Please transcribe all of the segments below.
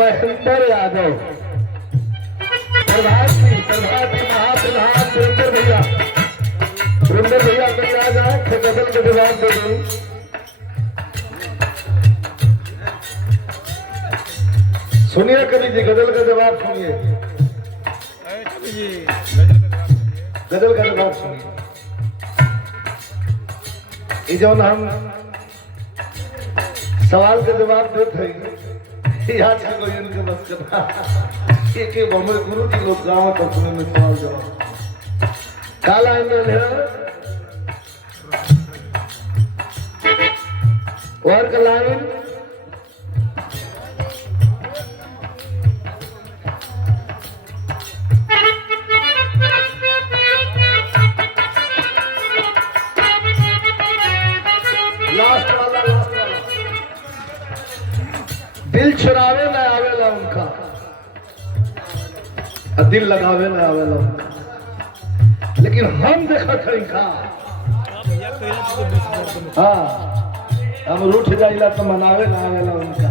महेंद्र यादव, प्रभात जी महाप्रधान सुरेंद्र भैया कहीं आ जाए तो गजल के जवाब दे दूं। सुनिए कवि जी, गजल का जवाब सुनिए, गजल का जवाब सुनिए। ये जो हम सवाल का जवाब देते हैं आज का कोई उनके बस करना एक हमारे गुरु जी लोग गाँव तक में सवाल जवाब काला है वर्क लाइन दिल चुरावे न आवेला उनका, दिल लगावे न आवेला उनका, लेकिन हम देखा खड़ी का हाँ हम रूठ जाइला तो मनावे न आवेला उनका।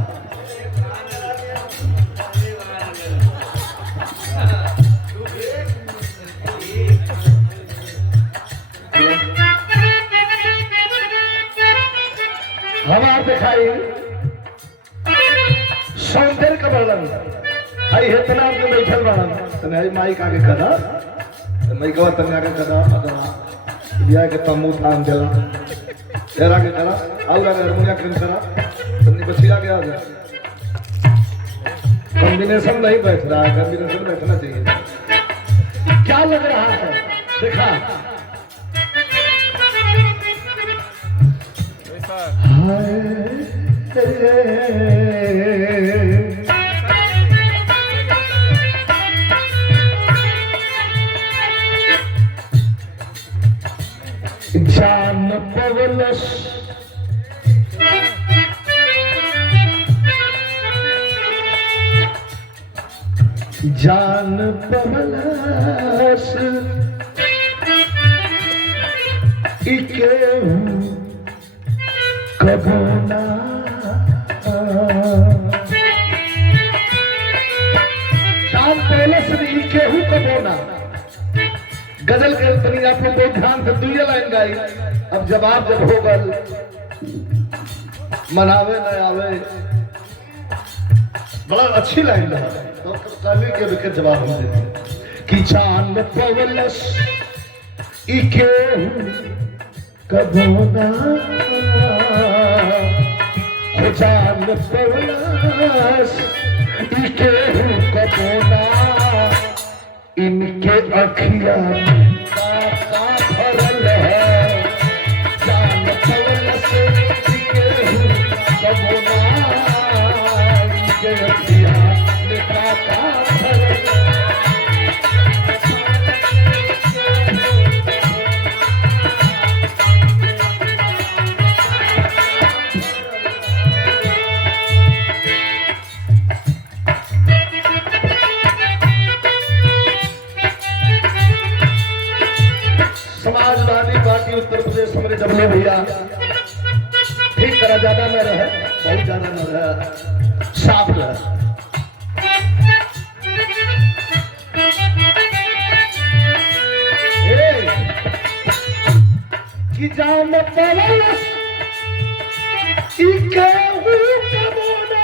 हमार दिखाई सौंदर्य का वर्णन आई इतना के बैठल वर्णन तने आई माइक आगे कदा माइकवा तने आगे कदा अदरा बिया के तमु थाम देला तेरा के करा आउरा के हारमोनिया केन करा तने बसिया के आ जा। कॉम्बिनेशन नहीं बैठ रहा है, कॉम्बिनेशन बैठना चाहिए। क्या लग रहा है देखा जान पवलस जान पवलस इके कबोना जान पवलस इके कबोना। गजल के तनी आप लोग बहुत ध्यान से दुई लाइन गाई। अब जवाब जब हो गल मनावे न आवे बड़ा अच्छी लाइन रहा तो काली के विकेट जवाब हम देते कि चांद पवलस इके कबोना हो चांद पवलस इके कबोना इनके अखिया का भरल है जान पवलस इके कबोना इनके अखिया का भरल समाजवादी पार्टी उत्तर प्रदेश हमारे डबले भैया ठीक तरह ज्यादा न रहे, बहुत ज्यादा न रहे, साफ रहे। कि जान पवलस इके कबोना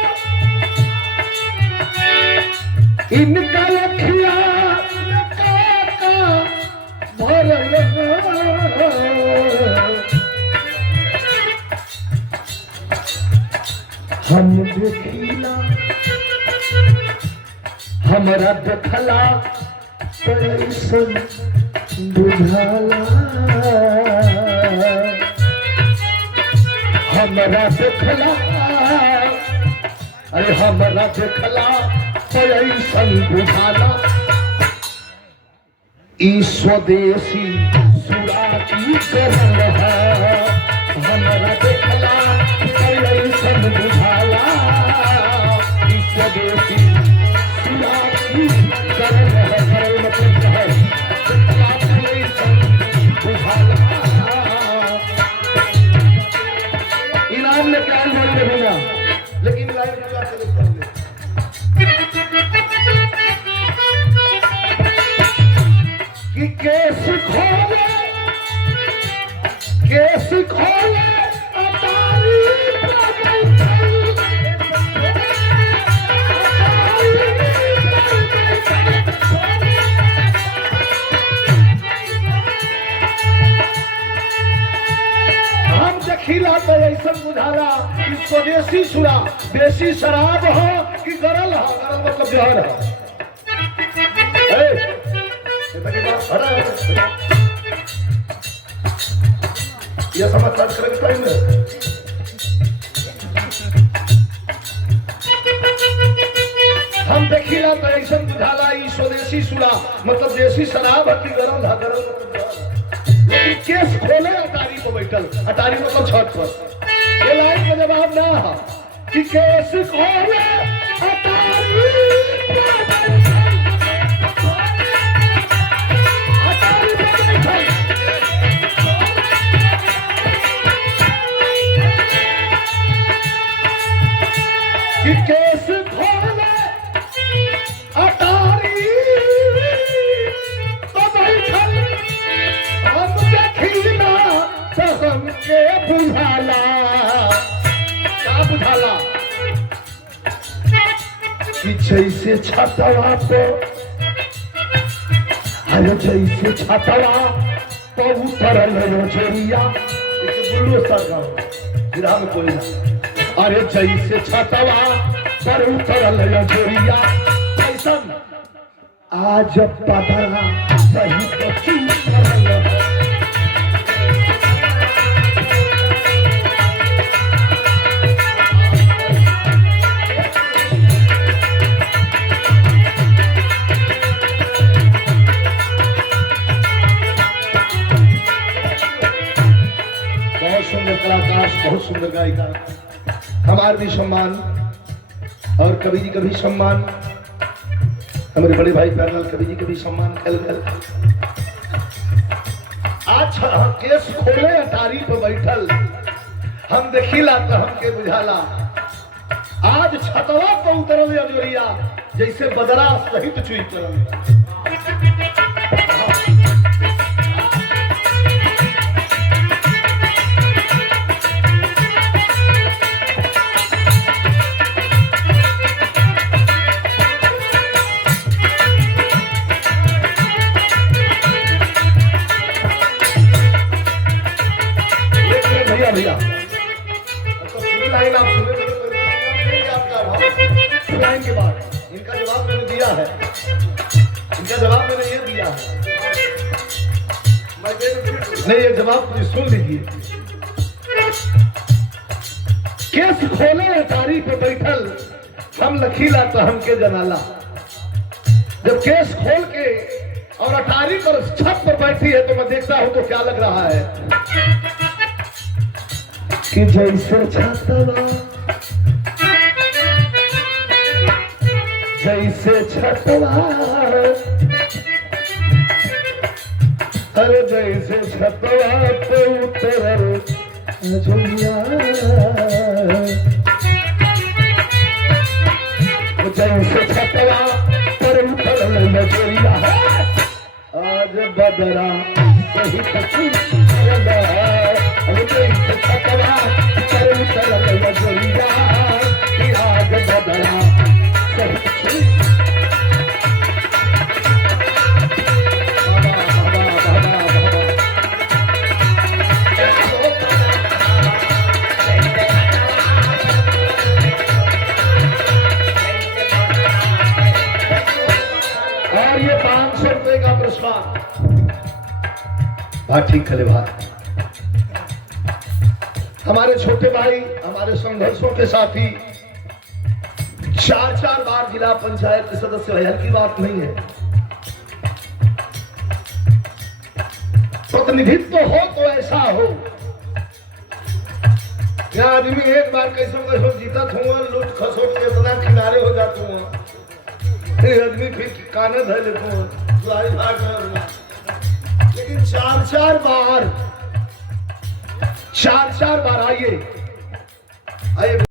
इनका अखिया हम देखिला हमारा देखला कैसन बुझाला हमारा देखला अरे हमारा देखला कैसन बुझाला ई स्वदेशी सुरा की करल है हमारा देखला कैसन बुझाला ई स्वदेशी सुरा की करल है करल मतलब है देखला कैसन बुझाला। इनाम लेके आए भाई देना लेकिन लाइन पूरा करे पड़े देखिला तो ऐसा बुझाला कि स्वदेशी सुरा देसी शराब हो कि गरल हो, गरल मतलब जहर हो। ये समझ बात करेंगे टाइम में हम देखिला तो ऐसा बुझाला ई स्वदेशी सुरा मतलब देसी शराब है कि गरल है, गरल मतलब जहर है। लेकिन केस खोले अटारी पर बैठल, अटारी मतलब छत पर। ये लाइन का जवाब ना है कि केस खोले अटारी कि केस खोले अटारी तो बैठल हम देखिला तो हमके बुझाला। क्या बुझाला कि जैसे छतवा पे, अरे जैसे छतवा तो उतरल रोजरिया, बुल्लू सर गाँव विधा में कोई ना। अरे जैसे छतवा पर उतरल जोरिया ऐसा आज पदरा सही तो चूक करल। बहुत सुंदर कलाकार, बहुत सुंदर गायिका, हमारे भी सम्मान और कवि जी का भी सम्मान, हमारे बड़े भाई पैनल कवि जी का भी सम्मान। कल आज केस खोले अटारी पर बैठल हम देखिला तो हमके बुझाला। आज छतवा पर उतरल अजोरिया जैसे बदरा सहित चुई करल। भैया तो पूरी लाइन आप सुने, आपका लाइन के बाद इनका जवाब मैंने दिया है, इनका जवाब मैंने ये दिया है, नहीं ये जवाब सुन लीजिए। केस खोले अटारी पे बैठल हम लखीला तो हमके जनाला। जब केस खोल के और अटारी पर छत पर बैठी है तो मैं देखता हूं तो क्या लग रहा है कि जैसे छतवा, जैसे छतवा, अरे जैसे छतवा पे उतरल जोरिया, जैसे छतवा पर उतरल जोरिया आज बदरा सही पक्षी छतवा पर उतरल जोरिया आज बदरा सही पक्षी। और ये 500 रुपए का पुरस्कार भाटी खलेवार, हमारे छोटे भाई, हमारे संघर्षों के साथी, 4-4 बार जिला पंचायत के सदस्य है, हल्की बात नहीं है। प्रतिनिधित्व हो तो ऐसा हो, क्या आदमी एक बार कैसे जीता था, लूट खसोट के इतना किनारे हो जाते हैं, आदमी फिर काने धर लेते हैं। लेकिन 4-4 बार आइए